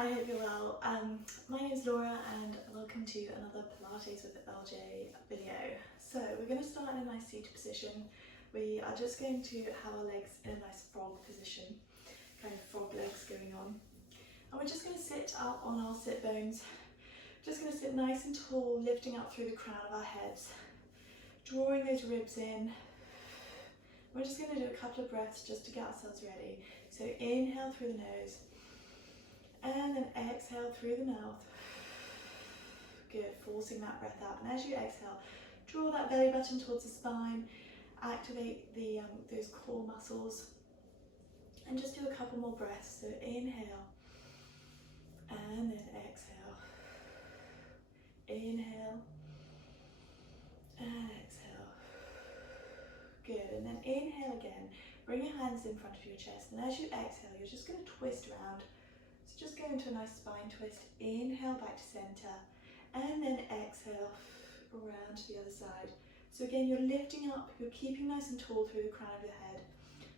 I hope you're well. My name is Laura and welcome to another Pilates with LJ video. So we're going to start in a nice seated position. We are just going to have our legs in a nice frog position, kind of frog legs going on. And we're just going to sit up on our sit bones. Just going to sit nice and tall, lifting up through the crown of our heads, drawing those ribs in. We're just going to do a couple of breaths just to get ourselves ready. So inhale through the nose. And then exhale through the mouth. Good, forcing that breath out. And as you exhale, draw that belly button towards the spine, activate the those core muscles, and just do a couple more breaths. So inhale, and then exhale. Inhale, and exhale. Good, and then inhale again. Bring your hands in front of your chest, and as you exhale, you're just going to twist around. Just go into a nice spine twist, inhale back to center, and then exhale around to the other side. So again, you're lifting up, you're keeping nice and tall through the crown of your head.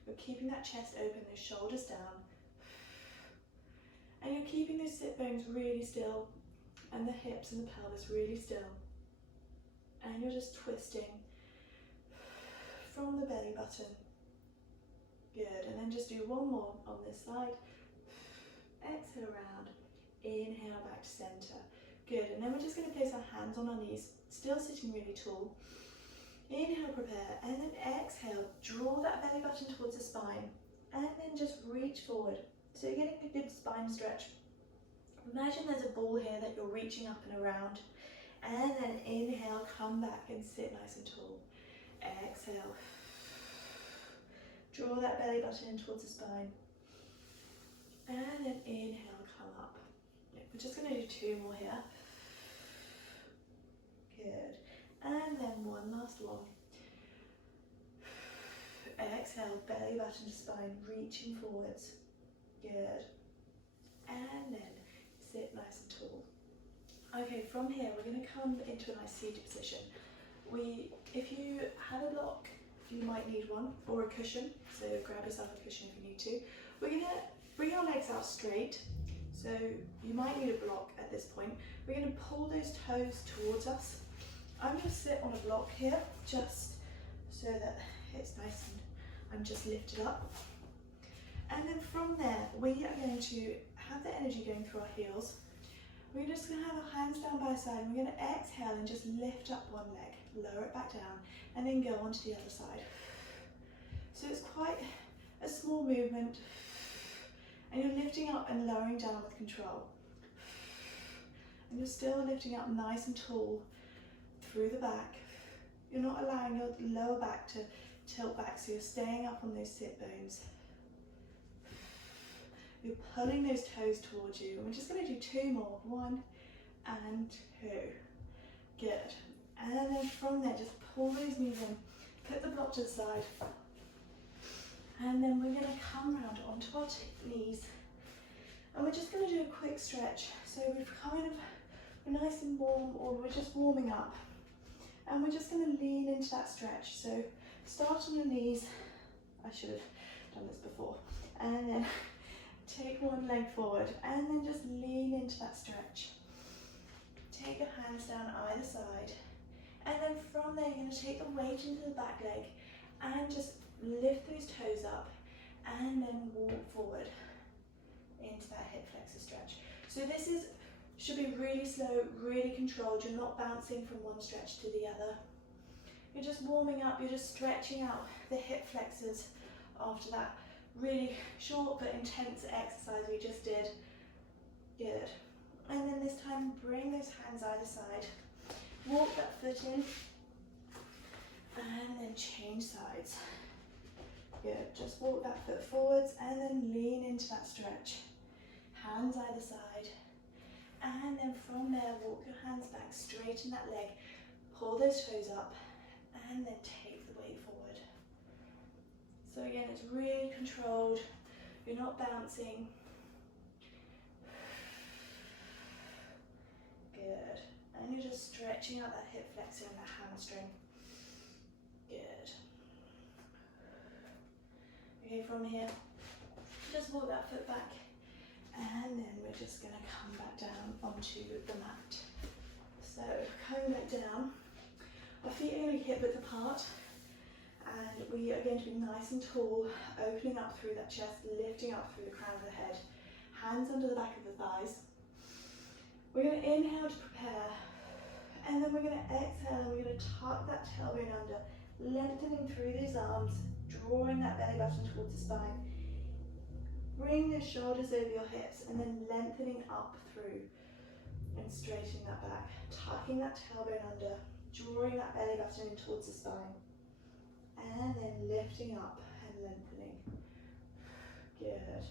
You're keeping that chest open, those shoulders down. And you're keeping those sit bones really still, and the hips and the pelvis really still. And you're just twisting from the belly button. Good, and then just do one more on this side. Exhale around, inhale back to center. Good, and then we're just going to place our hands on our knees, still sitting really tall. Inhale, prepare, and then exhale, draw that belly button towards the spine, and then just reach forward. So you're getting a good spine stretch. Imagine there's a ball here that you're reaching up and around, and then inhale, come back and sit nice and tall. Exhale, draw that belly button in towards the spine. And then inhale, come up. We're just going to do two more here. Good. And then one last one. Exhale, belly button to spine, reaching forwards. Good. And then sit nice and tall. Okay, from here we're going to come into a nice seated position. If you have a block, you might need one, or a cushion. So grab yourself a cushion if you need to. We're going to bring our legs out straight, so you might need a block at this point. We're going to pull those toes towards us. I'm going to sit on a block here, just so that it's nice and I'm just lifted up. And then from there, we are going to have the energy going through our heels. We're just going to have our hands down by our side. We're going to exhale and just lift up one leg, lower it back down, and then go on to the other side. So it's quite a small movement. And you're lifting up and lowering down with control. And you're still lifting up nice and tall through the back. You're not allowing your lower back to tilt back, so you're staying up on those sit bones. You're pulling those toes towards you. And we're just going to do two more. One and two. Good. And then from there, just pull those knees in. Put the block to the side. And then we're going to come round onto our knees, and we're just going to do a quick stretch. So we're nice and warm, or we're just warming up, and we're just going to lean into that stretch. So start on your knees. I should have done this before. And then take one leg forward, and then just lean into that stretch. Take your hands down either side, and then from there you're going to take the weight into the back leg, and just lift those toes up, and then walk forward into that hip flexor stretch. So this should be really slow, really controlled. You're not bouncing from one stretch to the other. You're just warming up, you're just stretching out the hip flexors after that really short but intense exercise we just did. Good. And then this time, bring those hands either side. Walk that foot in, and then change sides. Good, just walk that foot forwards and then lean into that stretch. Hands either side. And then from there, walk your hands back, straighten that leg, pull those toes up, and then take the weight forward. So again, it's really controlled. You're not bouncing. Good. And you're just stretching out that hip flexor and that hamstring. Good. Okay, from here, just walk that foot back And then we're just going to come back down onto the mat. So coming back down, our feet are going to be hip width apart, and we are going to be nice and tall, opening up through that chest, lifting up through the crown of the head, hands under the back of the thighs. We're going to inhale to prepare, and then we're going to exhale, and we're going to tuck that tailbone under, lengthening through these arms, drawing that belly button towards the spine. Bring the shoulders over your hips, and then lengthening up through and straightening that back, tucking that tailbone under, drawing that belly button in towards the spine, and then lifting up and lengthening. Good.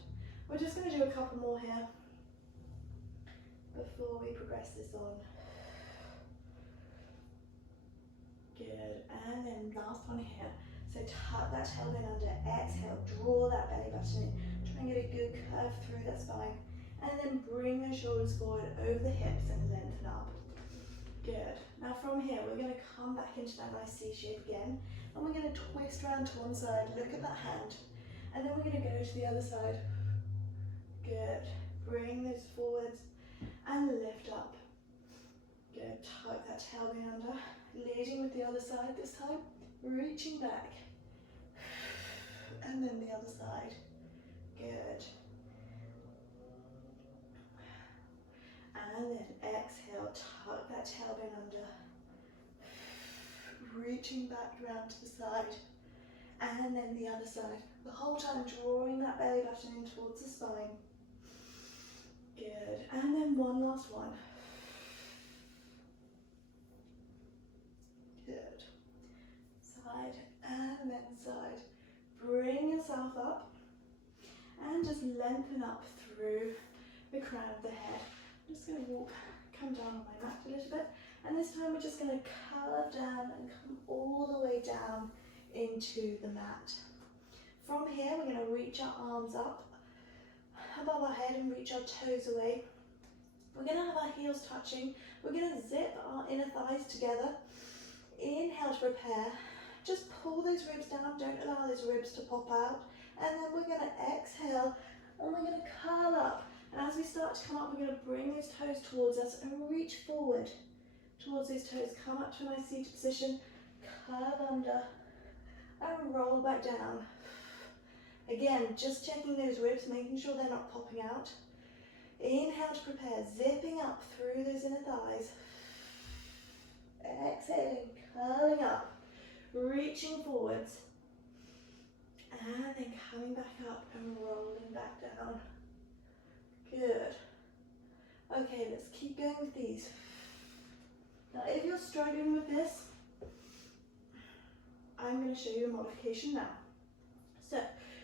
We're just going to do a couple more here before we progress this on. Good. And then last one here. So tuck that tailbone under, exhale, draw that belly button in, try and get a good curve through that spine, and then bring the shoulders forward over the hips and lengthen up. Good. Now from here, we're going to come back into that nice C shape again, and we're going to twist around to one side, look at that hand, and then we're going to go to the other side. Good. Bring those forwards and lift up. Good. Tuck that tailbone under, leading with the other side this time, reaching back, and then the other side. Good. And then exhale, tuck that tailbone under, reaching back round to the side, and then the other side. The whole time drawing that belly button in towards the spine. Good. And then one last one. Good. Side and then side. Bring yourself up and just lengthen up through the crown of the head. I'm just going to come down on my mat a little bit, and this time we're just going to curve down and come all the way down into the mat. From here, we're going to reach our arms up above our head and reach our toes away. We're going to have our heels touching. We're going to zip our inner thighs together. Inhale to prepare. Just pull those ribs down, don't allow those ribs to pop out. And then we're going to exhale, and we're going to curl up. And as we start to come up, we're going to bring those toes towards us and reach forward towards those toes. Come up to a nice seated position, curve under, and roll back down. Again, just checking those ribs, making sure they're not popping out. Inhale to prepare, zipping up through those inner thighs. Exhaling, curling up, reaching forwards, and then coming back up and rolling back down. Good. Okay, let's keep going with these. Now, if you're struggling with this, I'm going to show you a modification now. So,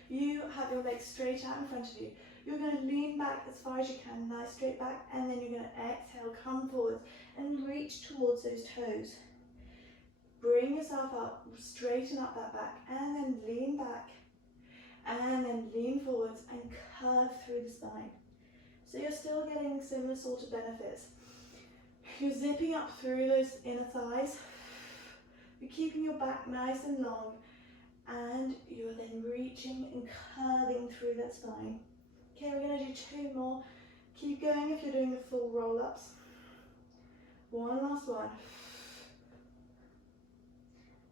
you have your legs straight out in front of you. You're going to lean back as far as you can, nice straight back, and then you're going to exhale, come forwards, and reach towards those toes. Bring yourself up, straighten up that back, and then lean back, and then lean forwards, and curve through the spine. So you're still getting similar sort of benefits. You're zipping up through those inner thighs. You're keeping your back nice and long, and you're then reaching and curving through that spine. Okay, we're going to do two more. Keep going if you're doing the full roll-ups. One last one.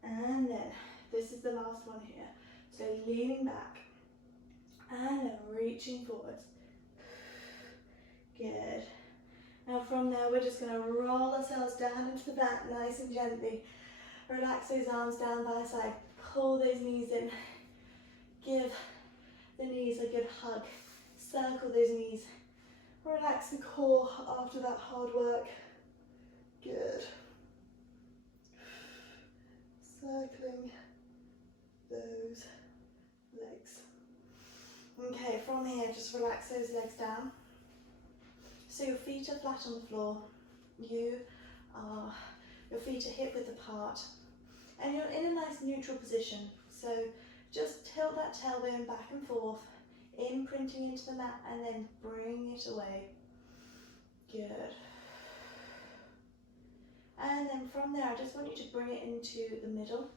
And then, this is the last one here. So leaning back, and then reaching forwards. Good. Now from there, we're just going to roll ourselves down into the back nice and gently. Relax those arms down by the side. Pull those knees in. Give the knees a good hug. Circle those knees. Relax the core after that hard work. Good. Circling those legs. Okay, from here, just relax those legs down. So your feet are flat on the floor. Your feet are hip width apart. And you're in a nice neutral position. So just tilt that tailbone back and forth, imprinting into the mat, and then bring it away. Good. And then from there, I just want you to bring it into the middle.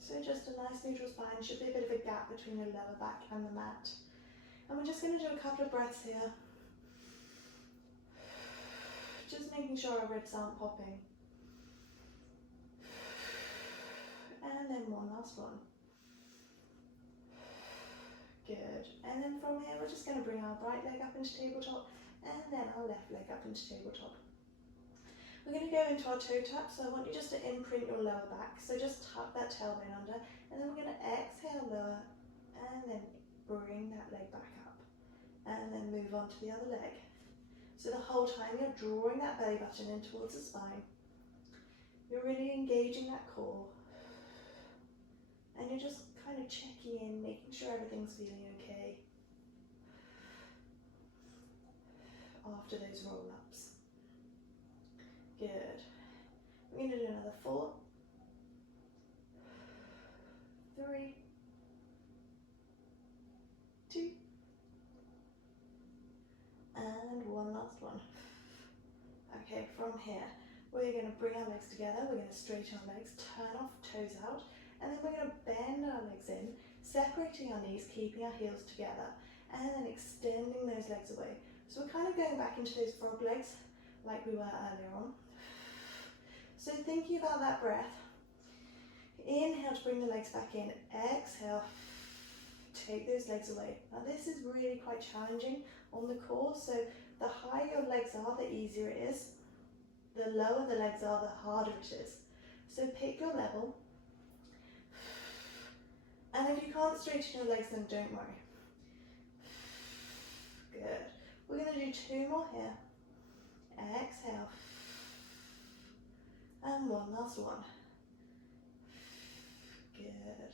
So just a nice neutral spine. Should be a bit of a gap between your lower back and the mat. And we're just going to do a couple of breaths here. Just making sure our ribs aren't popping. And then one last one. Good. And then from here, we're just going to bring our right leg up into tabletop and then our left leg up into tabletop. We're going to go into our toe tap, so I want you just to imprint your lower back. So just tuck that tailbone under, and then we're going to exhale lower, and then bring that leg back up, and then move on to the other leg. So the whole time you're drawing that belly button in towards the spine. You're really engaging that core, and you're just kind of checking in, making sure everything's feeling okay after those roll-ups. Good. We're going to do another 4, 3, 2, and one last one. Okay, from here, we're going to bring our legs together, we're going to straighten our legs, turn our toes out, and then we're going to bend our legs in, separating our knees, keeping our heels together, and then extending those legs away. So we're kind of going back into those frog legs like we were earlier on. So thinking about that breath, inhale to bring the legs back in, exhale, take those legs away. Now this is really quite challenging on the core, so the higher your legs are, the easier it is. The lower the legs are, the harder it is. So pick your level, and if you can't straighten your legs, then don't worry. Good. We're going to do 2 more here. Exhale. And one last one. Good.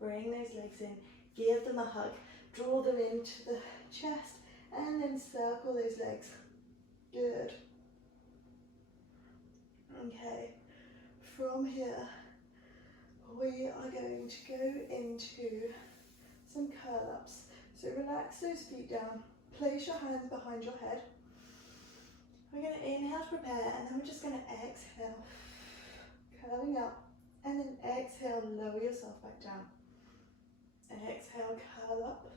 Bring those legs in, give them a hug, draw them into the chest, and then circle those legs. Good. Okay, from here, we are going to go into some curl-ups. So relax those feet down, place your hands behind your head. We're going to inhale to prepare, and then we're just going to exhale, curling up, and then exhale, lower yourself back down. Exhale, curl up,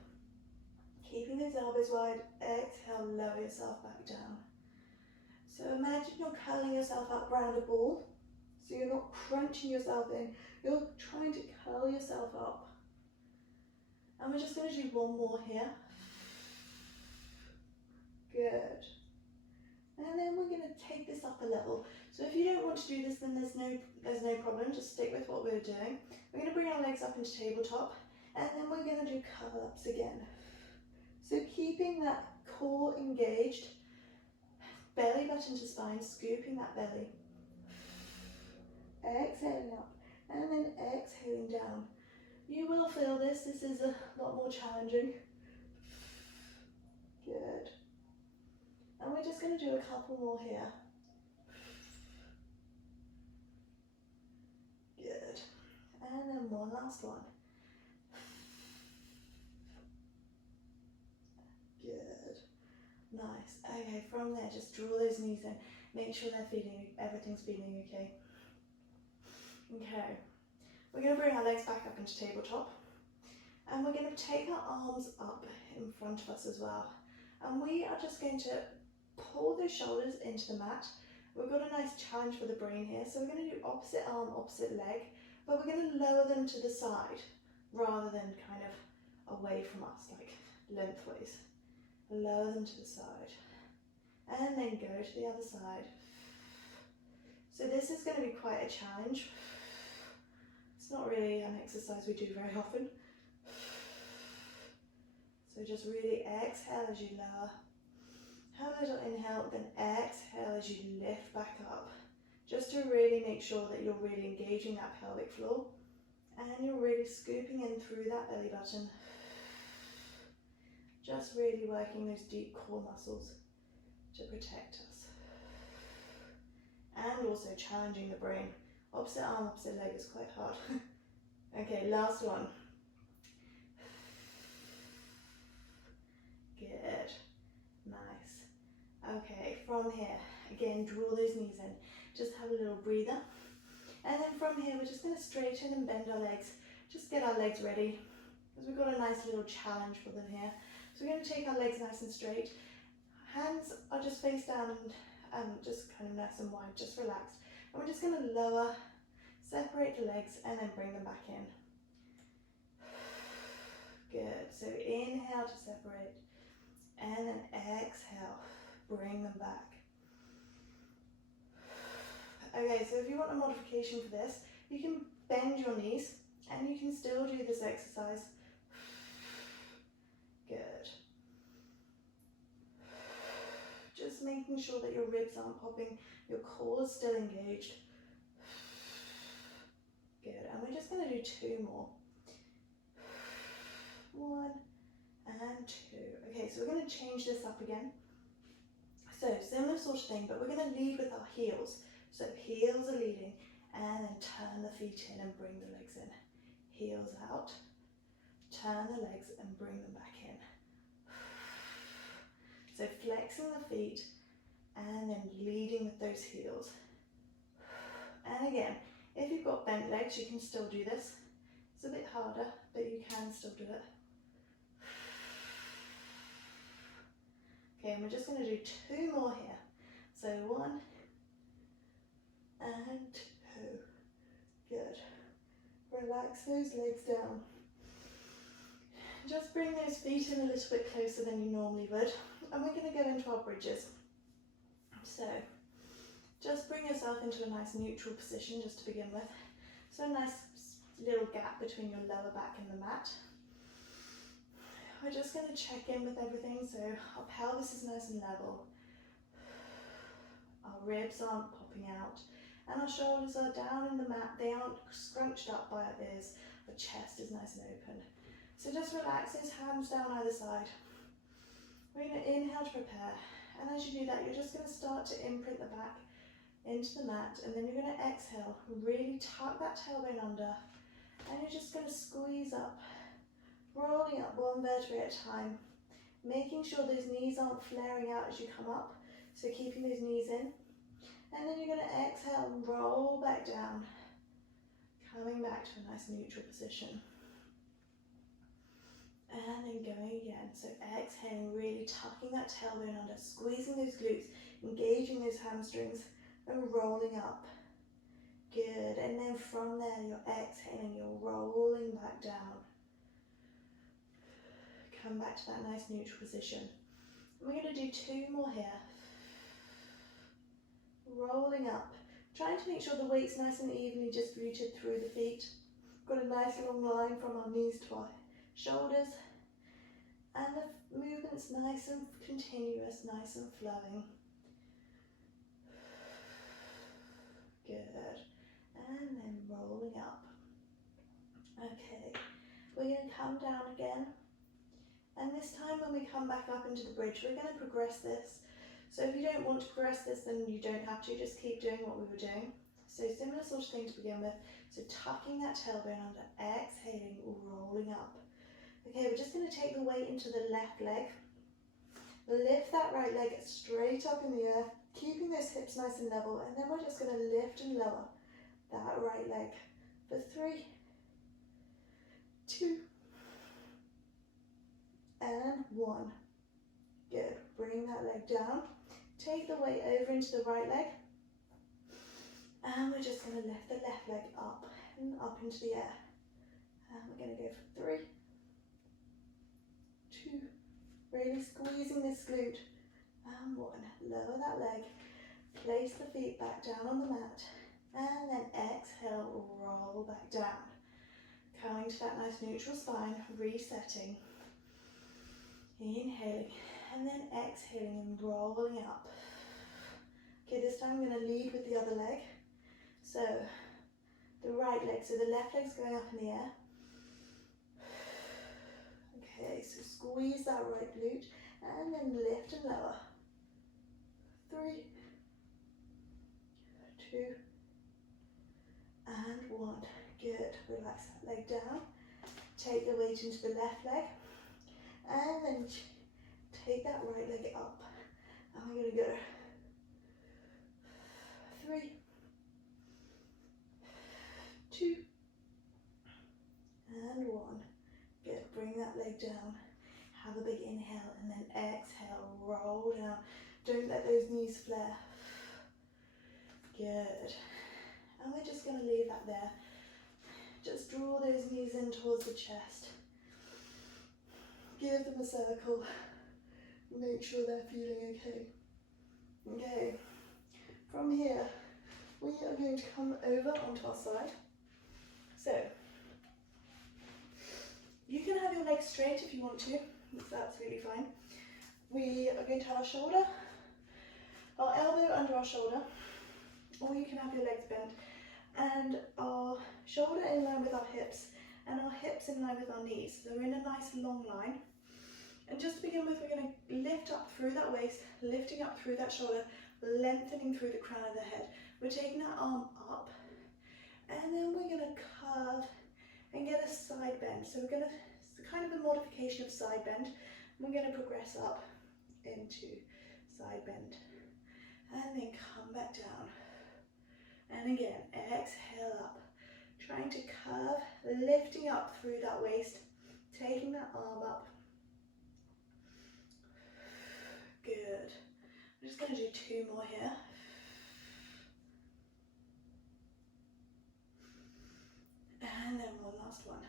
keeping those elbows wide. Exhale, lower yourself back down. So imagine you're curling yourself up round a ball, so you're not crunching yourself in, you're trying to curl yourself up. And we're just going to do one more here. Good. And then we're going to take this up a level. So if you don't want to do this, then there's no problem. Just stick with what we're doing. We're going to bring our legs up into tabletop, and then we're going to do curl-ups again. So keeping that core engaged, belly button to spine, scooping that belly. Exhaling up, and then exhaling down. You will feel this. This is a lot more challenging. Good. And we're just going to do a couple more here. Good. And then one last one. Good. Nice. Okay, from there, just draw those knees in. Make sure everything's feeling okay. Okay. We're going to bring our legs back up into tabletop. And we're going to take our arms up in front of us as well. And we are just going to pull those shoulders into the mat. We've got a nice challenge for the brain here, so we're going to do opposite arm, opposite leg, but we're going to lower them to the side rather than kind of away from us, like lengthways. Lower them to the side, and then go to the other side. So this is going to be quite a challenge. It's not really an exercise we do very often. So just really exhale as you lower. Have a little inhale, then exhale as you lift back up. Just to really make sure that you're really engaging that pelvic floor and you're really scooping in through that belly button. Just really working those deep core muscles to protect us. And also challenging the brain. Opposite arm, opposite leg is quite hard. Okay, last one. Good. Nice. Okay, from here, again, draw those knees in. Just have a little breather. And then from here, we're just going to straighten and bend our legs. Just get our legs ready, because we've got a nice nice little challenge for them here. So we're going to take our legs nice and straight. Hands are just face down and just kind of nice and wide, just relaxed. And we're just going to lower, separate the legs, and then bring them back in. Good. So inhale to separate, and then exhale, bring them back. Okay, so if you want a modification for this, you can bend your knees and you can still do this exercise. Good. Just making sure that your ribs aren't popping, your core is still engaged. Good, and we're just going to do 2 more. 1 and 2. Okay, so we're going to change this up again. So similar sort of thing, but we're going to lead with our heels. So heels are leading, and then turn the feet in and bring the legs in. Heels out, turn the legs and bring them back in. So flexing the feet and then leading with those heels. And again, if you've got bent legs, you can still do this. It's a bit harder, but you can still do it. Okay, and we're just going to do 2 more here. So 1 and 2. Good. Relax those legs down. Just bring those feet in a little bit closer than you normally would. And we're going to go into our bridges. So just bring yourself into a nice neutral position just to begin with. So a nice little gap between your lower back and the mat. We're just going to check in with everything. So our pelvis is nice and level. Our ribs aren't popping out. And our shoulders are down in the mat. They aren't scrunched up by our ears. The chest is nice and open. So just relax those hands down either side. We're going to inhale to prepare. And as you do that, you're just going to start to imprint the back into the mat. And then you're going to exhale. Really tuck that tailbone under. And you're just going to squeeze up. Rolling up 1 vertebrae at a time. Making sure those knees aren't flaring out as you come up. So keeping those knees in. And then you're going to exhale and roll back down. Coming back to a nice neutral position. And then going again. So exhaling, really tucking that tailbone under, squeezing those glutes, engaging those hamstrings, and rolling up. Good. And then from there, you're exhaling, you're rolling back down. Come back to that nice neutral position. And we're going to do 2 more here. Rolling up. Trying to make sure the weight's nice and evenly distributed through the feet. Got a nice long line from our knees to our shoulders. And the movement's nice and continuous, nice and flowing. Good. And then rolling up. Okay. We're going to come down again. And this time when we come back up into the bridge, we're going to progress this. So if you don't want to progress this, then you don't have to. Just keep doing what we were doing. So similar sort of thing to begin with. So tucking that tailbone under, exhaling, rolling up. Okay, we're just going to take the weight into the left leg. Lift that right leg straight up in the air, keeping those hips nice and level. And then we're just going to lift and lower that right leg for 3, 2, and 1. Good. Bring that leg down. Take the weight over into the right leg. And we're just going to lift the left leg up and up into the air. And we're going to go for 3, 2, really squeezing this glute. And 1. Lower that leg. Place the feet back down on the mat. And then exhale, roll back down. Coming to that nice neutral spine, resetting. Inhaling. And then exhaling and rolling up. Okay, this time I'm going to lead with the other leg. So the right leg, so the left leg's going up in the air. Okay, so squeeze that right glute and then lift and lower. 3, 2, and 1. Good. Relax that leg down. Take the weight into the left leg and then take that right leg up. And we're going to go 3, 2, and 1. Good, bring that leg down. Have a big inhale and then exhale, roll down. Don't let those knees flare. Good. And we're just going to leave that there. Just draw those knees in towards the chest. Give them a circle. Make sure they're feeling okay. Okay. From here, we are going to come over onto our side. So, you can have your legs straight if you want to. That's absolutely fine. We are going to have our shoulder, our elbow under our shoulder, or you can have your legs bent, and our shoulder in line with our hips, and our hips in line with our knees. So we're in a nice long line. And just to begin with, we're going to lift up through that waist, lifting up through that shoulder, lengthening through the crown of the head. We're taking that arm up, and then we're going to curve and get a side bend. So we're going to, it's kind of a modification of side bend. We're going to progress up into side bend, and then come back down. And again, exhale up, trying to curve, lifting up through that waist, taking that arm up. Good. I'm just going to do 2 more here. And then one last one.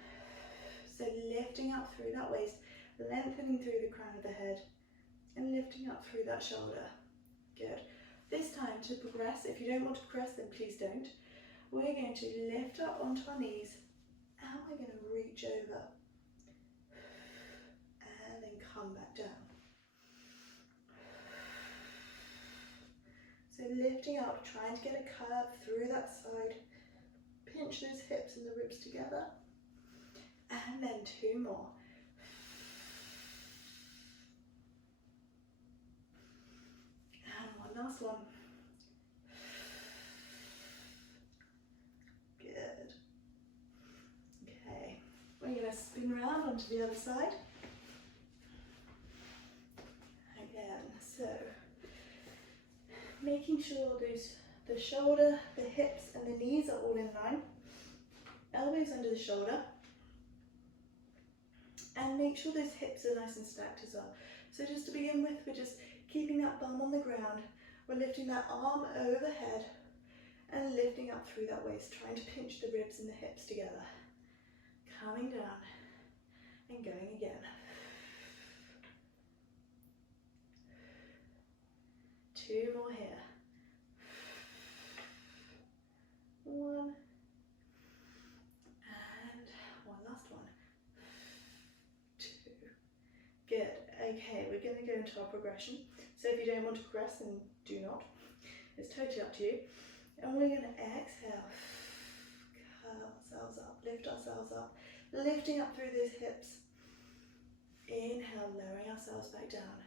So lifting up through that waist, lengthening through the crown of the head, and lifting up through that shoulder. Good. This time to progress, if you don't want to progress, then please don't. We're going to lift up onto our knees, and we're going to reach over, and then come back down. So lifting up, trying to get a curve through that side, pinch those hips and the ribs together, and then 2 more. And one last one. Good. Okay, we're going to spin around onto the other side. Again, so making sure the shoulder, the hips and the knees are all in line. Elbows under the shoulder. And make sure those hips are nice and stacked as well. So just to begin with, we're just keeping that bum on the ground. We're lifting that arm overhead and lifting up through that waist, trying to pinch the ribs and the hips together. Coming down and going again. 2 more here. 1. And one last one. 2. Good. Okay, we're going to go into our progression. So if you don't want to progress, then do not. It's totally up to you. And we're going to exhale. Curl ourselves up, lift ourselves up, lifting up through those hips. Inhale, lowering ourselves back down.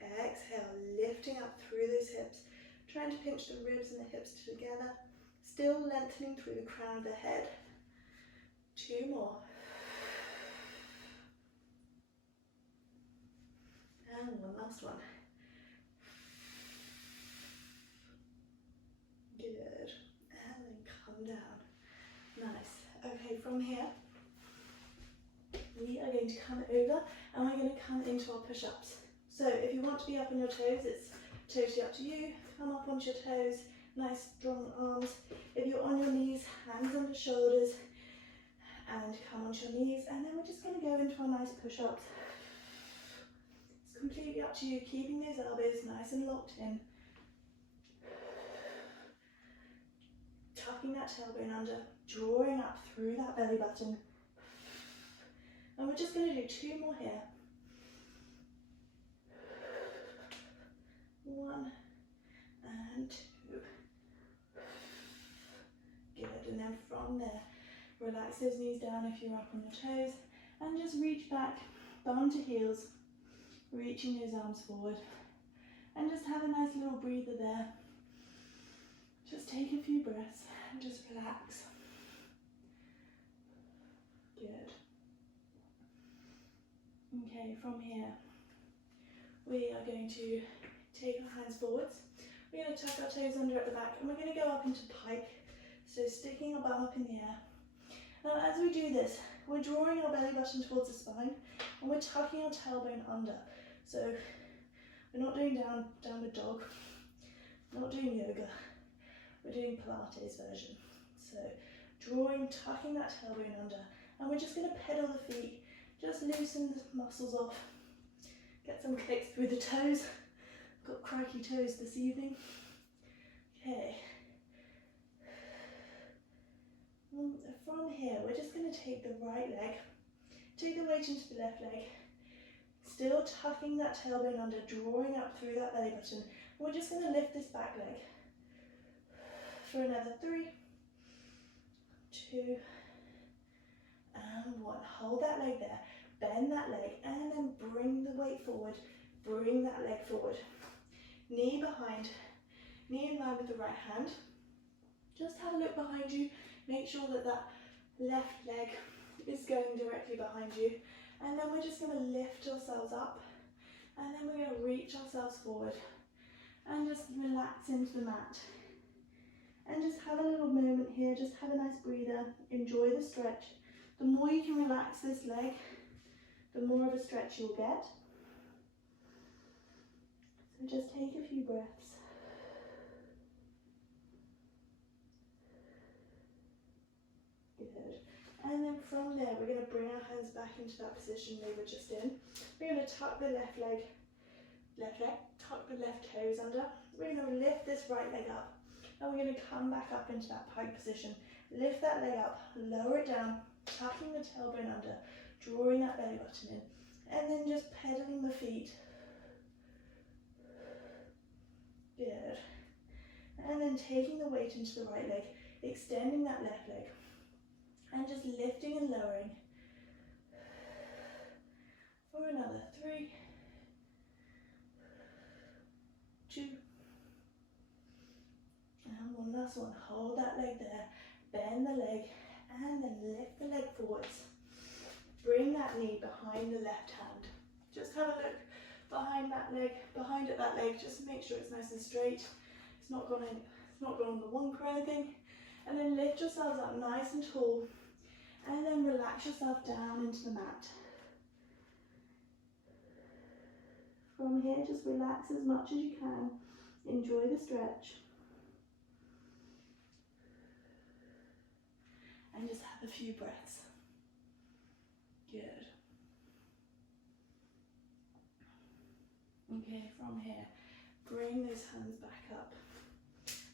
Exhale, lifting up through those hips, trying to pinch the ribs and the hips together, still lengthening through the crown of the head. 2 more. And one last one. Good. And then come down. Nice. Okay, from here, we are going to come over and we're going to come into our push-ups. So if you want to be up on your toes, it's totally up to you. Come up onto your toes, nice strong arms. If you're on your knees, hands under shoulders, and come onto your knees. And then we're just going to go into our nice push-ups. It's completely up to you, keeping those elbows nice and locked in. Tucking that tailbone under, drawing up through that belly button. And we're just going to do 2 more here. 1 and 2. Good, and then from there, relax those knees down if you're up on your toes, and just reach back, bum to heels, reaching those arms forward, and just have a nice little breather there. Just take a few breaths and just relax. Good. Okay, from here, we are going to take our hands forwards. We're going to tuck our toes under at the back, and we're going to go up into pike. So sticking our bum up in the air. Now as we do this, We're drawing our belly button towards the spine, and we're tucking our tailbone under. So we're not doing downward dog, we're not doing yoga, we're doing Pilates version. So drawing, tucking that tailbone under, and we're just going to pedal the feet, just loosen the muscles off, get some kicks through the toes. Got cracky toes this evening. Okay. From here, we're just going to take the right leg, take the weight into the left leg, still tucking that tailbone under, drawing up through that belly button. We're just going to lift this back leg for another 3, 2, and 1. Hold that leg there, bend that leg, and then bring the weight forward, bring that leg forward. Knee behind, knee in line with the right hand. Just have a look behind you, make sure that that left leg is going directly behind you. And then we're just going to lift ourselves up, and then we're going to reach ourselves forward and just relax into the mat. And just have a little moment here, just have a nice breather, enjoy the stretch. The more you can relax this leg, the more of a stretch you'll get. So just take a few breaths. Good. And then from there, we're going to bring our hands back into that position they were just in. We're going to tuck the left leg, tuck the left toes under. We're going to lift this right leg up, and we're going to come back up into that pike position. Lift that leg up, lower it down, tucking the tailbone under, drawing that belly button in, and then just pedaling the feet. Good. And then taking the weight into the right leg, extending that left leg, and just lifting and lowering for another 3, 2, and one last one. Hold that leg there, bend the leg, and then lift the leg forwards. Bring that knee behind the left hand. Just have a look behind that leg, behind at that leg, just to make sure it's nice and straight. It's not gone on the wonk or anything. And then lift yourselves up nice and tall, and then relax yourself down into the mat. From here, just relax as much as you can. Enjoy the stretch. And just have a few breaths. Good. Okay, from here, bring those hands back up.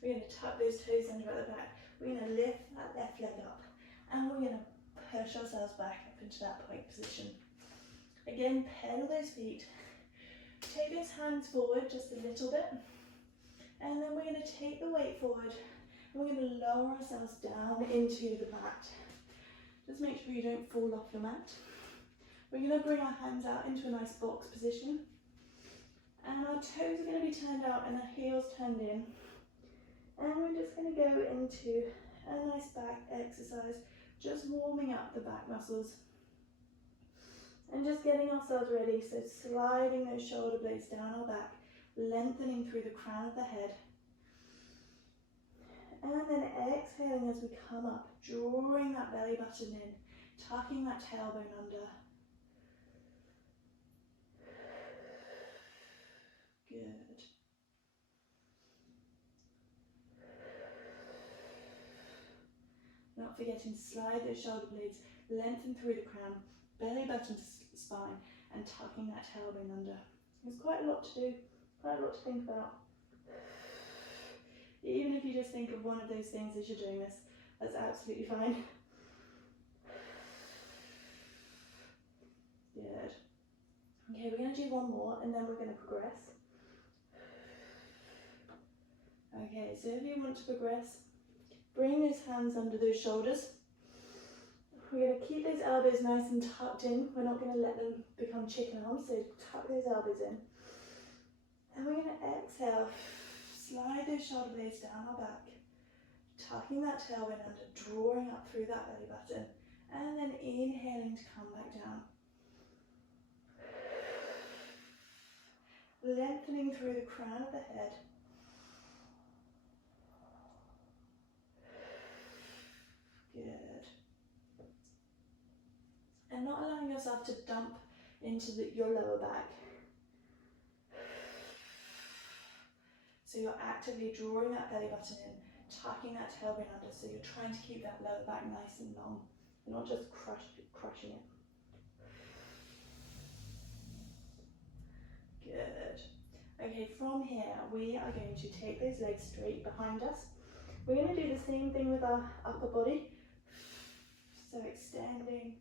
We're going to tuck those toes under at the back. We're going to lift that left leg up, and we're going to push ourselves back up into that pike position. Again, pedal those feet. Take those hands forward just a little bit, and then we're going to take the weight forward, and we're going to lower ourselves down into the mat. Just make sure you don't fall off the mat. We're going to bring our hands out into a nice box position, and our toes are going to be turned out and our heels turned in. And we're just going to go into a nice back exercise, just warming up the back muscles and just getting ourselves ready. So sliding those shoulder blades down our back, lengthening through the crown of the head. And then exhaling as we come up, drawing that belly button in, tucking that tailbone under. Good. Not forgetting to slide those shoulder blades, lengthen through the crown, belly button to spine, and tucking that tailbone under. There's quite a lot to do, quite a lot to think about. Even if you just think of one of those things as you're doing this, that's absolutely fine. Good. Okay, we're going to do one more and then we're going to progress. Okay, so if you want to progress, bring those hands under those shoulders. We're going to keep those elbows nice and tucked in. We're not going to let them become chicken arms, so tuck those elbows in. And we're going to exhale, slide those shoulder blades down our back, tucking that tailbone under, drawing up through that belly button, and then inhaling to come back down. Lengthening through the crown of the head. Good. yourself to dump into your lower back. So you're actively drawing that belly button in, tucking that tailbone under, so you're trying to keep that lower back nice and long. You're not just crushing it. Good. Okay, from here, we are going to take those legs straight behind us. We're going to do the same thing with our upper body. So extending.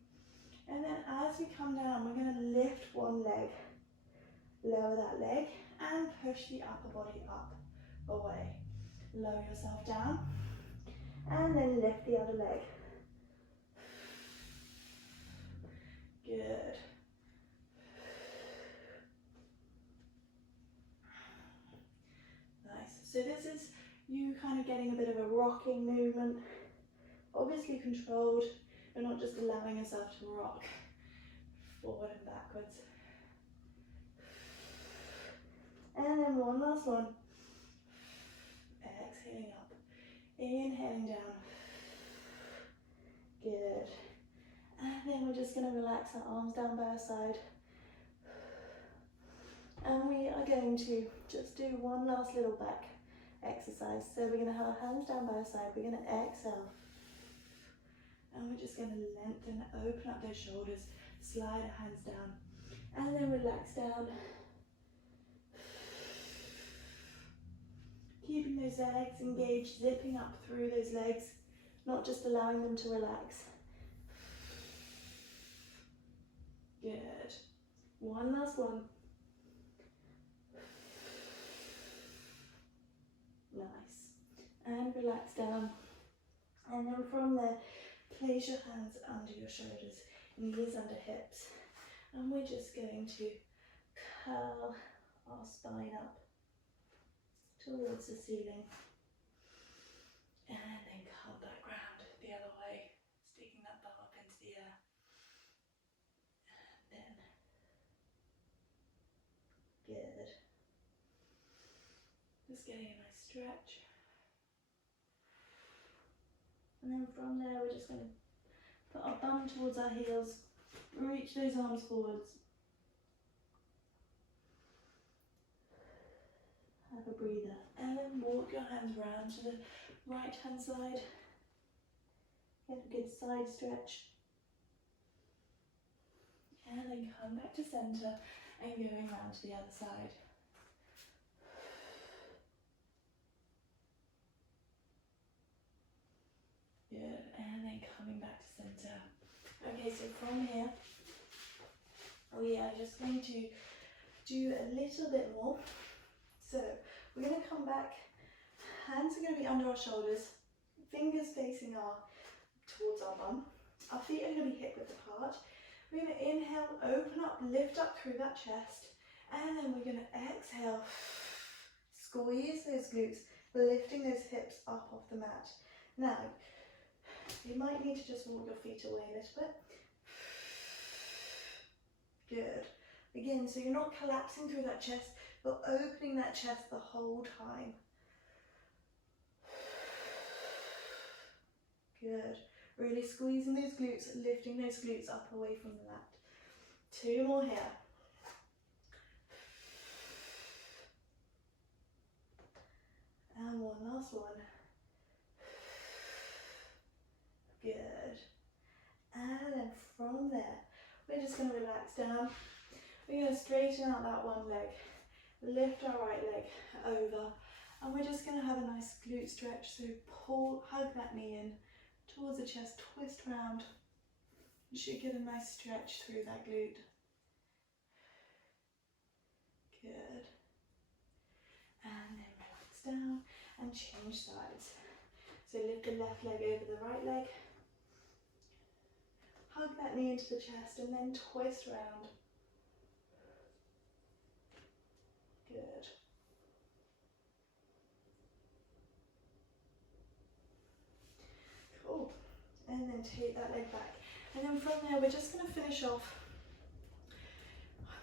And then as we come down, we're going to lift one leg, lower that leg, and push the upper body up, away. Lower yourself down, and then lift the other leg. Good. Nice. So this is you kind of getting a bit of a rocking movement, obviously controlled. You're not just allowing yourself to rock forward and backwards. And then one last one. Exhaling up, inhaling down. Good. And then we're just going to relax our arms down by our side. And we are going to just do one last little back exercise. So we're going to have our hands down by our side. We're going to exhale. And we're just going to lengthen, open up those shoulders, slide our hands down. And then relax down. Keeping those legs engaged, zipping up through those legs, not just allowing them to relax. Good. One last one. Nice. And relax down. And then from there, place your hands under your shoulders, knees under hips. And we're just going to curl our spine up towards the ceiling. And then come back round the other way, sticking that bum up into the air. And then, good. Just getting a nice stretch. And then from there, we're just going to put our bum towards our heels, reach those arms forwards. Have a breather. And then walk your hands round to the right hand side. Get a good side stretch. And then come back to centre and going round to the other side. Good. And then coming back to centre. Okay, so from here, we are just going to do a little bit more. So we're going to come back, hands are going to be under our shoulders, fingers facing towards our bum. Our feet are going to be hip width apart. We're going to inhale, open up, lift up through that chest, and then we're going to exhale, squeeze those glutes, lifting those hips up off the mat. Now, you might need to just walk your feet away a little bit. Good. Again, so you're not collapsing through that chest, but opening that chest the whole time. Good. Really squeezing those glutes, lifting those glutes up away from the mat. Two more here. And one last one. Good. And then from there, we're just going to relax down. We're going to straighten out that one leg. Lift our right leg over. And we're just going to have a nice glute stretch. So pull, hug that knee in towards the chest, twist round. You should get a nice stretch through that glute. Good. And then relax down and change sides. So lift the left leg over the right leg. Hug that knee into the chest and then twist round. Good. Cool. And then take that leg back. And then from there, we're just going to finish off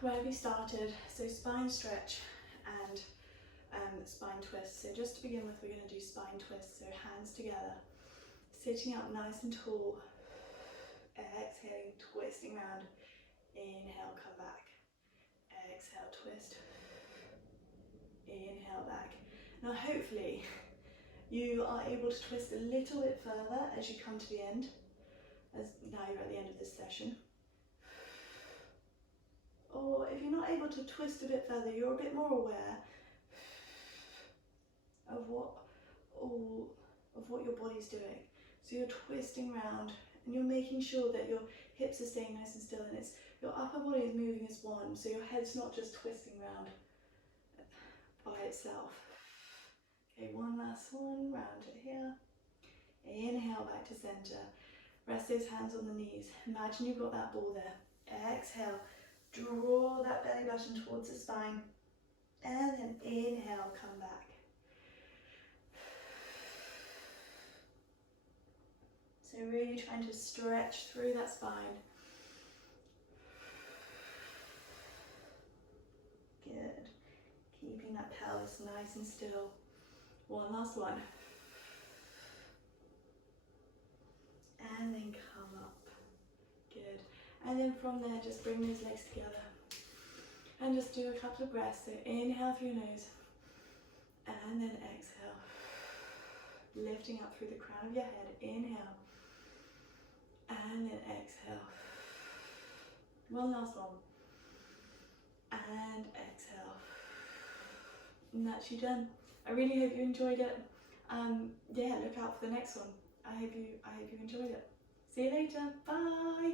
where we started. So spine stretch and spine twist. So just to begin with, we're going to do spine twist. So hands together, sitting up nice and tall. Exhaling, twisting round. Inhale, come back. Exhale, twist. Inhale, back. Now hopefully you are able to twist a little bit further as you come to the end, as now you're at the end of this session. Or if you're not able to twist a bit further, you're a bit more aware of what your body's doing. So you're twisting around and you're making sure that your hips are staying nice and still, and it's your upper body is moving as one, so your head's not just twisting around by itself. Okay, one last one, round it here. Inhale, back to center. Rest those hands on the knees. Imagine you've got that ball there. Exhale, draw that belly button towards the spine. And then inhale, come back. So really trying to stretch through that spine. Good. Keeping that pelvis nice and still. One last one. And then come up. Good. And then from there, just bring those legs together. And just do a couple of breaths. So inhale through your nose. And then exhale. Lifting up through the crown of your head. Inhale. And then exhale. One last one. And exhale. And that's you done. I really hope you enjoyed it. Yeah, look out for the next one. I hope you enjoyed it. See you later. Bye.